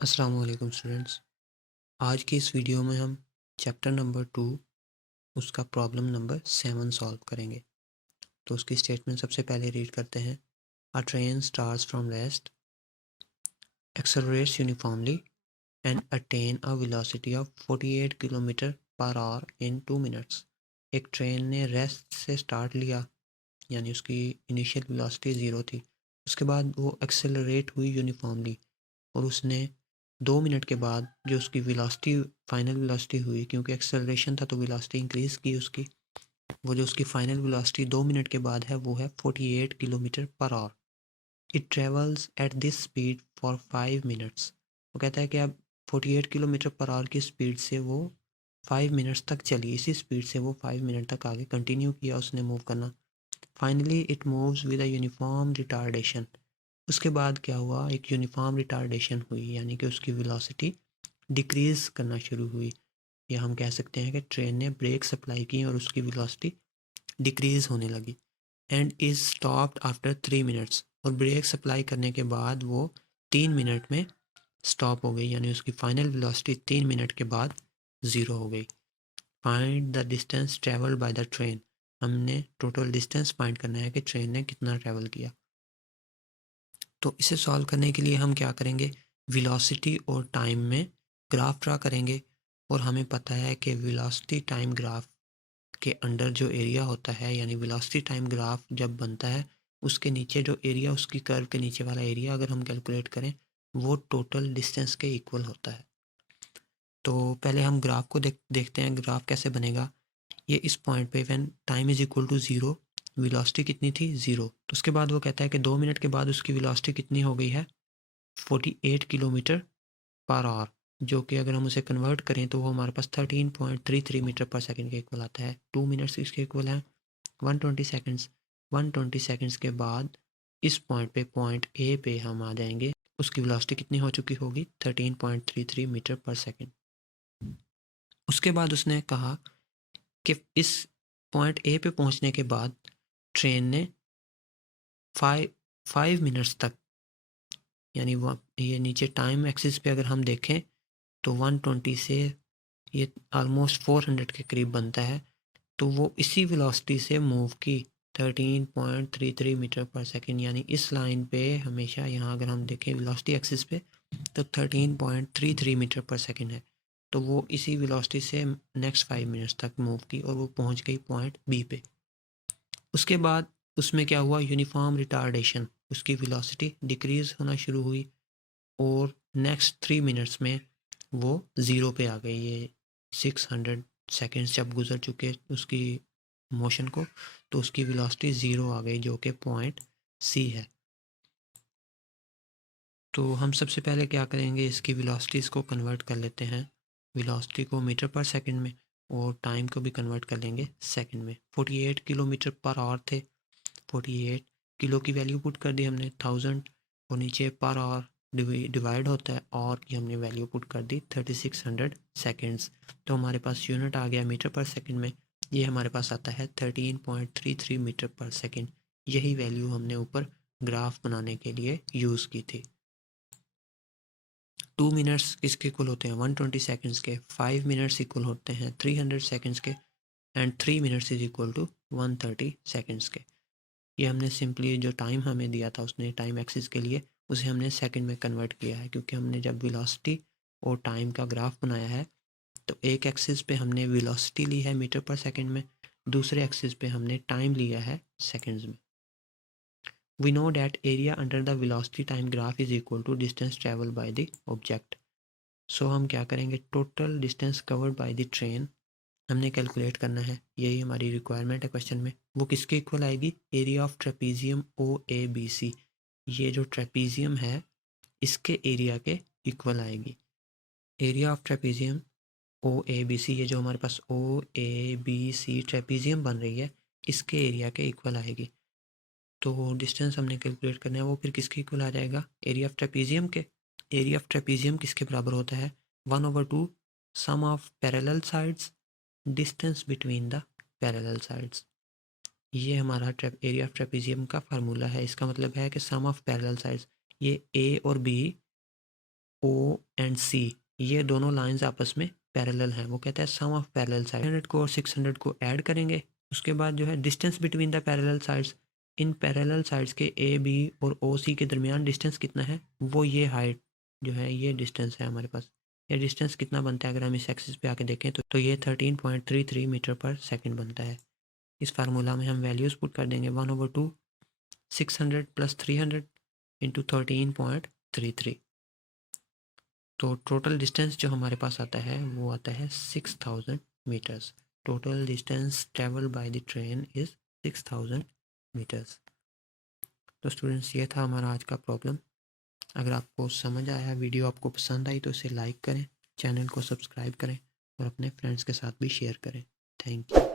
अस्सलाम वालेकुम स्टूडेंट्स। आज की इस वीडियो में हम चैप्टर नंबर 2 उसका प्रॉब्लम नंबर 7 सॉल्व करेंगे। तो उसकी स्टेटमेंट सबसे पहले रीड करते हैं। अ train starts from rest, accelerates uniformly and attain a velocity of 48 kilometre per hour in 2 minutes. एक ट्रेन ने रेस्ट से स्टार्ट लिया, यानी उसकी इनिशियल वेलोसिटी 0 थी। उसके बाद वो एक्सेलरेट हुई यूनिफॉर्मली और उसने 2 मिनट के बाद जो उसकी वेलोसिटी फाइनल वेलोसिटी हुई, क्योंकि एक्सेलरेशन था तो वेलोसिटी इंक्रीज़ की उसकी, वो जो उसकी फाइनल वेलोसिटी 2 मिनट के बाद है वो है 48 kilometre per hour. It travels at this speed for 5 minutes. वो कहता है कि अब 48 किलोमीटर पर आवर की स्पीड से वो 5 मिनट्स तक चली। इसी स्पीड से वो 5 मिनट तक आगे कंटिन्यू किया उसने मूव करना। Finally it moves with a uniform retardation. उसके बाद क्या हुआ, एक यूनिफॉर्म रिटार्डेशन हुई, यानी कि उसकी वेलोसिटी डिक्रीज़ करना शुरू हुई, या हम कह सकते हैं कि ट्रेन ने ब्रेक सप्लाई की और उसकी वेलोसिटी डिक्रीज़ होने लगी। And is stopped after 3 minutes. और ब्रेक सप्लाई करने के बाद वो 3 मिनट में स्टॉप हो गई, यानी उसकी फाइनल वेलोसिटी 3 मिनट के बाद ज़ीरो हो गई। Find the distance travelled by the train. हमने टोटल डिस्टेंस फाइंड करना है कि ट्रेन ने कितना ट्रैवल किया। तो इसे सॉल्व करने के लिए हम क्या करेंगे, वेलोसिटी और टाइम में ग्राफ ड्रा करेंगे। और हमें पता है कि वेलोसिटी टाइम ग्राफ के अंडर जो एरिया होता है, यानी वेलोसिटी टाइम ग्राफ जब बनता है उसके नीचे जो एरिया, उसकी कर्व के नीचे वाला एरिया अगर हम कैलकुलेट करें वो टोटल डिस्टेंस के इक्वल होता है। तो पहले हम ग्राफ को देखते हैं ग्राफ कैसे बनेगा। ये इस पॉइंट पे when time is equal to zero, velocity कितनी थी, ज़ीरो। तो उसके बाद वो कहता है कि 2 मिनट के बाद उसकी वेलोसिटी कितनी हो गई है, 48 किलोमीटर पर आवर, जो कि अगर हम उसे कन्वर्ट करें तो वो हमारे पास 13.33 मीटर पर सेकंड के इक्वल आता है। 2 मिनट्स इसके इक्वल है 120 सेकंड्स। 120 सेकंड्स के बाद इस पॉइंट पे, पॉइंट ए पे हम आ जाएंगे। उसकी वेलोसिटी कितनी हो चुकी होगी, 13.33 मीटर पर सेकंड। उसके बाद उसने कहा कि इस पॉइंट ए पे पहुंचने के बाद ट्रेन ने 5 मिनट्स तक, यानी वो ये नीचे टाइम एक्सिस पे अगर हम देखें तो 120 से ये ऑलमोस्ट 400 के करीब बनता है। तो वो इसी वेलोसिटी से मूव की 13.33 मीटर पर सेकंड, यानी इस लाइन पे हमेशा, यहाँ अगर हम देखें वेलोसिटी एक्सिस पे तो 13.33 मीटर पर सेकंड है। तो वो इसी वेलोसिटी से नेक्स्ट 5 मिनट्स तक मूव की और वो पहुंच गई पॉइंट बी पे। उसके बाद उसमें क्या हुआ, यूनिफॉर्म रिटार्डेशन, उसकी वेलोसिटी डिक्रीज़ होना शुरू हुई और नेक्स्ट 3 मिनट्स में वो ज़ीरो पे आ गई। ये 600 सेकेंड्स जब गुजर चुके उसकी मोशन को, तो उसकी वेलोसिटी ज़ीरो आ गई, जो कि पॉइंट सी है। तो हम सबसे पहले क्या करेंगे, इसकी वेलोसिटीज़ को कन्वर्ट कर लेते हैं, वेलोसिटी को मीटर पर सेकंड में और टाइम को भी कन्वर्ट कर लेंगे सेकंड में। 48 किलोमीटर पर आवर थे, 48 किलो की वैल्यू पुट कर दी हमने 1000 और नीचे पर आवर डिवाइड होता है और की हमने वैल्यू पुट कर दी 3600 सेकेंड्स। तो हमारे पास यूनिट आ गया मीटर पर सेकंड में, ये हमारे पास आता है 13.33 मीटर पर सेकंड। यही वैल्यू हमने ऊपर ग्राफ बनाने के लिए यूज़ की थी। 2 मिनट्स किसके इक्वल होते हैं, 120 सेकेंड्स के। 5 मिनट्स इक्वल होते हैं 300 सेकेंड्स के and 3 minutes is equal to 130 seconds के। ये हमने सिंपली जो टाइम हमें दिया था उसने टाइम एक्सिस के लिए, उसे हमने सेकंड में कन्वर्ट किया है, क्योंकि हमने जब वेलोसिटी और टाइम का ग्राफ बनाया है तो एक एक्सिस पे हमने वेलोसिटी ली है मीटर पर सेकंड में, दूसरे एक्सिस पे हमने टाइम लिया है सेकंड्स में। We know that area under the velocity time graph is equal to distance travel by the object. So हम क्या करेंगे, total distance covered by the train हमने कैलकुलेट करना है, यही हमारी रिक्वायरमेंट है क्वेश्चन में। वो किसके इक्वल आएगी, area of trapezium O A B C. ये जो ट्रेपीजियम है इसके एरिया के इक्वल आएगी। Area of trapezium O A B C, ये जो हमारे पास ओ ए बी सी ट्रेपीजियम बन रही है इसके एरिया के इक्वल आएगी। तो डिस्टेंस हमने कैलकुलेट करना है, वो फिर किसके इक्वल आ जाएगा, एरिया ऑफ ट्रेपीजियम के। एरिया ऑफ ट्रेपीजियम किसके बराबर होता है, 1/2 sum of parallel sides distance between the parallel sides. ये हमारा एरिया ऑफ ट्रेपीजियम का फार्मूला है। इसका मतलब है कि सम ऑफ पैरेलल साइड्स, ये ए और बी ओ एंड सी, ये दोनों लाइंस आपस में पैरेलल हैं। वो कहता है सम ऑफ पैरेलल साइड 100 को और 600 को ऐड करेंगे। उसके बाद जो है distance between the parallel sides, in parallel sides के ए बी और ओ सी के दरमियान डिस्टेंस कितना है, वो ये हाइट जो है ये डिस्टेंस है हमारे पास। ये डिस्टेंस कितना बनता है अगर हम इस एक्सिस पे आके देखें तो ये 13.33 मीटर पर सेकंड बनता है। इस फार्मूला में हम वैल्यूज़ पुट कर देंगे 1/2 600 + 300 इंटू 13.33। तो टोटल डिस्टेंस जो हमारे पास आता है वो आता है 6000 meters. Total distance travel by the train is 6000 meters. तो स्टूडेंट्स ये था हमारा आज का प्रॉब्लम। अगर आपको समझ आया, वीडियो आपको पसंद आई तो इसे लाइक करें, चैनल को सब्सक्राइब करें और अपने फ्रेंड्स के साथ भी शेयर करें। Thank you.